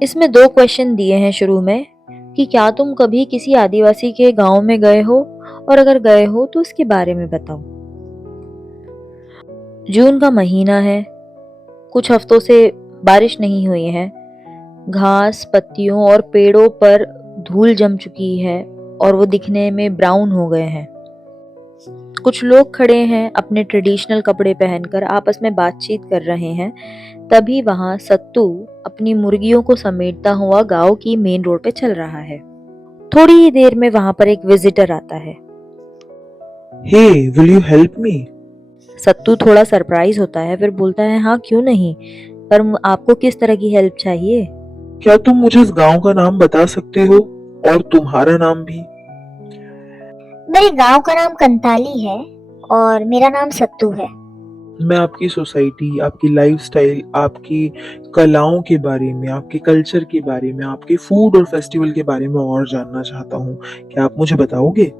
इसमें 2 क्वेश्चन दिए हैं शुरू में कि क्या तुम कभी किसी आदिवासी के गाँव में गए हो? और अगर गए हो तो उसके बारे में बताओ। जून का महीना है, कुछ हफ्तों से बारिश नहीं हुई है। घास, पत्तियों और पेड़ों पर धूल जम चुकी है और वो दिखने में ब्राउन हो गए हैं। कुछ लोग खड़े हैं अपने ट्रेडिशनल कपड़े पहनकर आपस में बातचीत कर रहे हैं। तभी वहां सत्तू अपनी मुर्गियों को समेटता हुआ गांव की मेन रोड पे चल रहा है। थोड़ी ही देर में वहां पर एक विजिटर आता है। Hey, will you help me? सत्तू थोड़ा सरप्राइज होता है, फिर बोलता है हाँ क्यों नहीं, पर आपको किस तरह की हेल्प चाहिए? क्या तुम मुझे इस गांव का नाम बता सकते हो? और तुम्हारा नाम भी? मेरे गांव का नाम कंताली है और मेरा नाम सत्तू है। मैं आपकी सोसाइटी, आपकी लाइफस्टाइल, आपकी कलाओं के बारे में, आपके कल्चर के बारे में, आपके फूड और फेस्टिवल के बारे में और जानना चाहता हूँ। क्या आप मुझे बताओगे?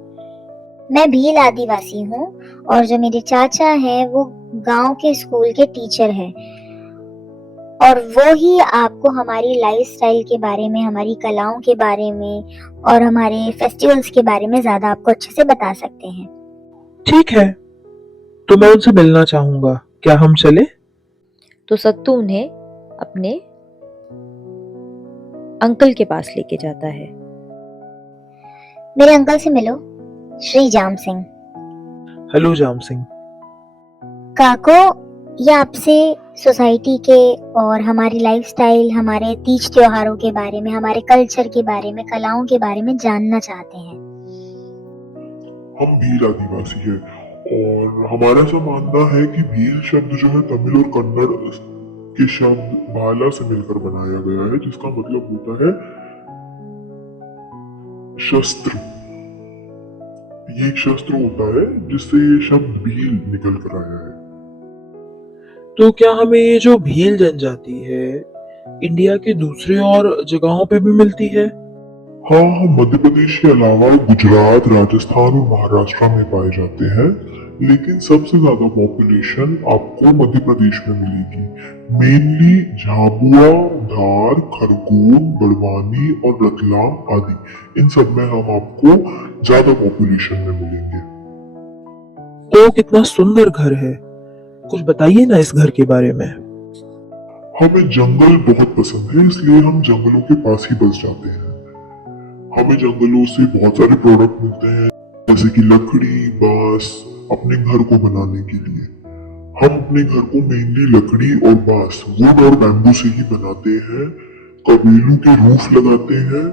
मैं भील आदिवासी हूँ और जो मेरे चाचा हैं वो गांव के स्कूल के टीचर हैं और वो ही आपको हमारी लाइफस्टाइल के बारे में, हमारी कलाओं के बारे में और हमारे फेस्टिवल्स के बारे में ज्यादा आपको अच्छे से बता सकते हैं। ठीक है, तो मैं उनसे मिलना चाहूंगा। क्या हम चले? तो सत्तू उन्हें अपने अंकल के पास लेके जाता है। मेरे अंकल से मिलो, श्री जाम सिंह। हेलो जाम सिंह। काको, ये आपसे सोसाइटी के और हमारी लाइफस्टाइल, हमारे तीज त्योहारों के बारे में, हमारे कल्चर के बारे में, कलाओं के बारे में जानना चाहते हैं। हम भील आदिवासी है और हमारा ऐसा मानना है कि भील शब्द जो है तमिल और कन्नड़ के शब्द भाला से मिलकर बनाया गया है, जिसका मतलब होता है शस्त्र। ये एक शस्त्र होता है जिससे ये शब्द भील निकल कर आया है। तो क्या हमें ये जो भील जनजाति है इंडिया के दूसरे और जगहों पे भी मिलती है? हाँ, हम मध्य प्रदेश के अलावा गुजरात, राजस्थान और महाराष्ट्र में पाए जाते हैं, लेकिन सबसे ज्यादा पॉपुलेशन आपको मध्य प्रदेश में मिलेगी। मेनली झाबुआ, धार, खरगोन, बड़वानी और रतलाम आदि, इन सब में हम आपको ज्यादा पॉपुलेशन में मिलेंगे। तो कितना सुंदर घर है, कुछ बताइए ना इस घर के बारे में। हमें जंगल बहुत पसंद है, इसलिए हम जंगलों के पास ही बस जाते हैं। हमें जंगलों से बहुत सारे प्रोडक्ट मिलते हैं, जैसे कि लकड़ी, बांस, अपने घर को बनाने के लिए। हम अपने घर को मेनली लकड़ी और बांस, वुड और बैम्बू से ही बनाते हैं। कबीलों के रूफ लगाते हैं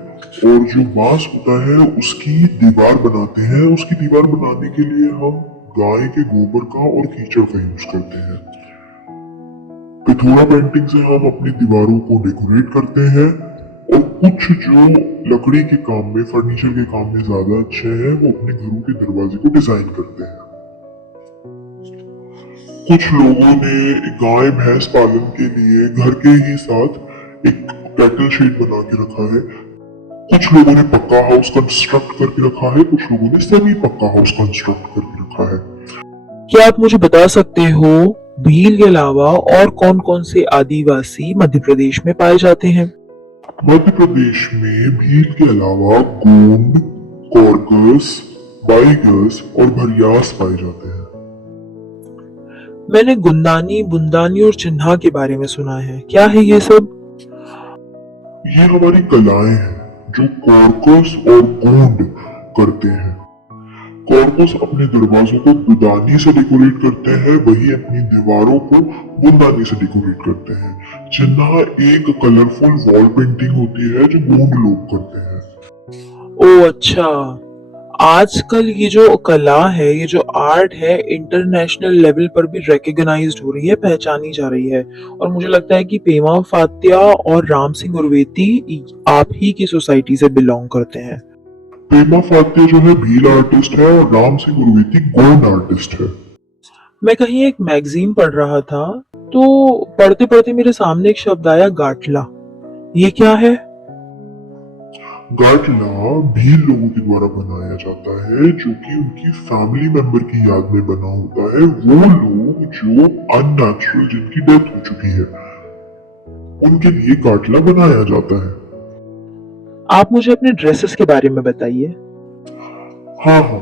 और जो बांस होता है उसकी दीवार बनाते हैं। उसकी दीवार बनाने के लिए हम गाय के गोबर का और कीचड़ का यूज करते हैं। पिथोरा पेंटिंग से हम अपनी दीवारों को डेकोरेट करते हैं और कुछ जो लकड़ी के काम में, फर्नीचर के काम में ज्यादा अच्छे हैं, वो अपने घरों के दरवाजे को डिजाइन करते हैं। कुछ लोगों ने गाय भैंस पालन के लिए घर के ही साथ एक कैटल शेड बना के रखा है। कुछ लोगों ने पक्का हाउस कंस्ट्रक्ट करके रखा है, कुछ लोगों ने सेमी पक्का हाउस कंस्ट्रक्ट करके रखा है। क्या आप मुझे बता सकते हो भील के अलावा और कौन कौन से आदिवासी मध्य प्रदेश में पाए जाते हैं? मध्य प्रदेश में भील के अलावा गोंड, कॉर्गस, बाइगस और भरियास पाए जाते हैं। मैंने गुंदानी, बुंदानी और चिन्हा के बारे में सुना है, क्या है ये सब? ये हमारी कलाएं हैं जो कॉर्कस और गोंड करते हैं। कॉर्कस अपने दरवाजों को बुदानी से डेकोरेट करते हैं, वही अपनी दीवारों को बुंदानी से डेकोरेट करते हैं। चिन्हा एक कलरफुल वॉल पेंटिंग होती है जो गोंड लोग करते हैं। ओ अच्छा, आजकल ये जो कला है, ये जो आर्ट है, इंटरनेशनल लेवल पर भी रिकॉग्नाइज्ड हो रही है, पहचानी जा रही है। और मुझे लगता है कि पेमा फात्या और राम सिंह उर्वेती आप ही की सोसाइटी से बिलोंग करते हैं। पेमा फात्या जो है भील आर्टिस्ट है और राम सिंह उर्वेती गोंड आर्टिस्ट है। मैं कहीं एक मैगजीन पढ़ रहा था, तो पढ़ते पढ़ते मेरे सामने एक शब्द आया, गाटला। ये क्या है? गाटला भील लोगों के द्वारा बनाया जाता है, जो कि उनकी फैमिली मेंबर की याद में बना होता है। वो लोग जो अननेचुरल, जिनकी डेथ हो चुकी है। उनके लिए काटला बनाया जाता है। आप मुझे अपने ड्रेसेस के बारे में बताइए। हाँ हाँ,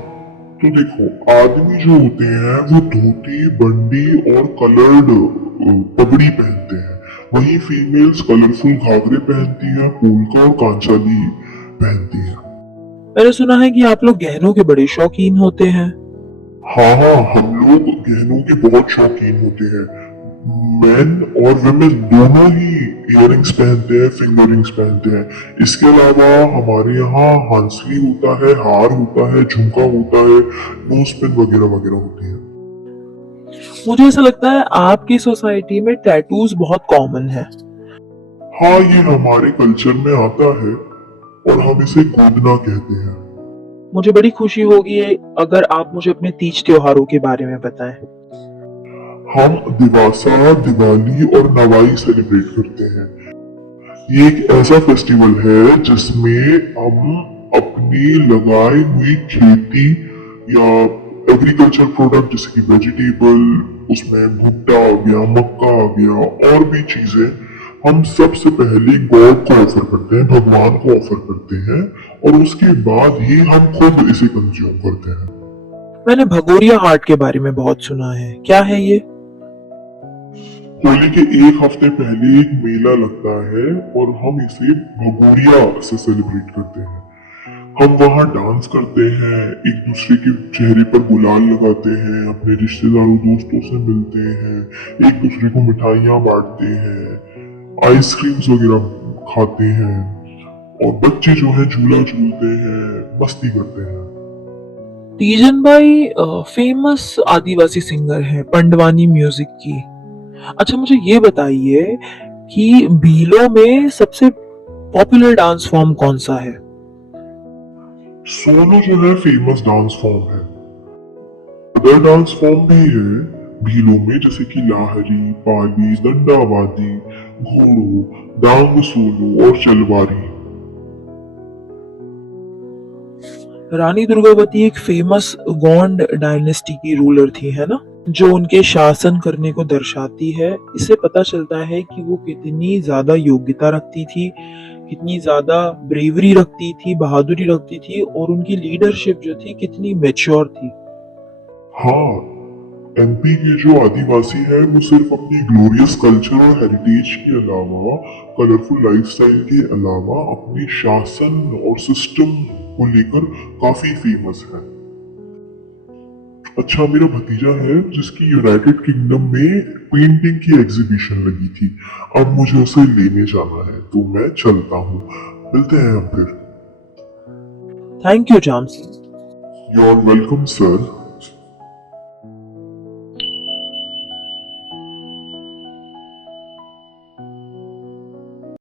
तो देखो, आदमी जो होते हैं वो धोती, बंडी और कलर्ड पगड़ी पहनते हैं। वहीं फीमेल्स कलरफुल घाघरे पहनती हैं, पोलका और कांचाली पहनती हैं। मैंने सुना है कि आप लोग गहनों के बड़े शौकीन होते हैं। हाँ हाँ, हम लोग गहनों के बहुत शौकीन होते हैं। मेन और वुमेन दोनों ही इयररिंग्स पहनते हैं, फिंगर रिंग्स पहनते हैं। इसके अलावा हमारे यहाँ हांसली होता है, हार होता है, झुमका होता है, नोज पिन वगैरह वगैरह होती है। मुझे ऐसा लगता है आपकी सोसाइटी में टैटूज बहुत कॉमन है। हाँ, ये हमारे कल्चर में आता है और हम इसे गोदना कहते हैं। मुझे बड़ी खुशी होगी अगर आप मुझे अपने तीज त्योहारों के बारे में बताएं। हम दिवासा, दिवाली और नवाई सेलिब्रेट करते हैं। ये एक ऐसा फेस्टिवल है जिसमें हम अपनी लगाई हुई खेती या एग्रीकल्चर प्रोडक्ट जैसे कि वेजिटेबल, उसमें भुट्टा आ गया, मक्का आ गया और भी चीजें, हम सबसे पहले गॉड को ऑफर करते हैं, भगवान को ऑफर करते हैं और उसके बाद ही हम खुद इसे कंज्यूम करते हैं। मैंने भगोरिया आर्ट के बारे में बहुत सुना है, क्या है ये? होली के एक हफ्ते पहले एक मेला लगता है और हम इसे भगोरिया से सेलिब्रेट करते हैं। हम वहाँ डांस करते हैं, एक दूसरे के चेहरे पर गुलाल लगाते हैं, अपने रिश्तेदारों दोस्तों से मिलते हैं, एक दूसरे को मिठाइयाँ बांटते हैं, आइसक्रीम्स वगैरह खाते हैं और बच्चे जो है झूला झूलते हैं, मस्ती करते हैं। तीजन भाई फेमस आदिवासी सिंगर है पंडवानी म्यूजिक की। अच्छा मुझे ये बताइए कि भीलों में सबसे पॉपुलर डांस फॉर्म कौन सा है? सोलो जो है फेमस डांस फॉर्म है। अदर डांस फॉर्म भी है भीलों में, जैसे कि लाहरी, पाली, दंडावादी, घोड़ो, डांग सोलो और चलवारी। रानी दुर्गावती एक फेमस गोंड डायनेस्टी की रूलर थी, है ना, जो उनके शासन करने को दर्शाती है। इससे पता चलता है कि वो कितनी ज्यादा योग्यता रखती थी, कितनी ज्यादा ब्रेवरी रखती थी, बहादुरी रखती थी और उनकी लीडरशिप जो थी कितनी मैच्योर थी। हाँ, एमपी के जो आदिवासी है वो सिर्फ अपनी ग्लोरियस कल्चर और हेरिटेज के अलावा, कलरफुल लाइफस्टाइल के अलावा अपने शासन और सिस्टम को लेकर काफी फेमस है। अच्छा, मेरा भतीजा है जिसकी यूनाइटेड किंगडम में पेंटिंग की एग्जीबिशन लगी थी। अब मुझे उसे लेने जाना है तो मैं चलता हूँ। मिलते हैं हम फिर। Thank you Jam Singh. You are welcome sir.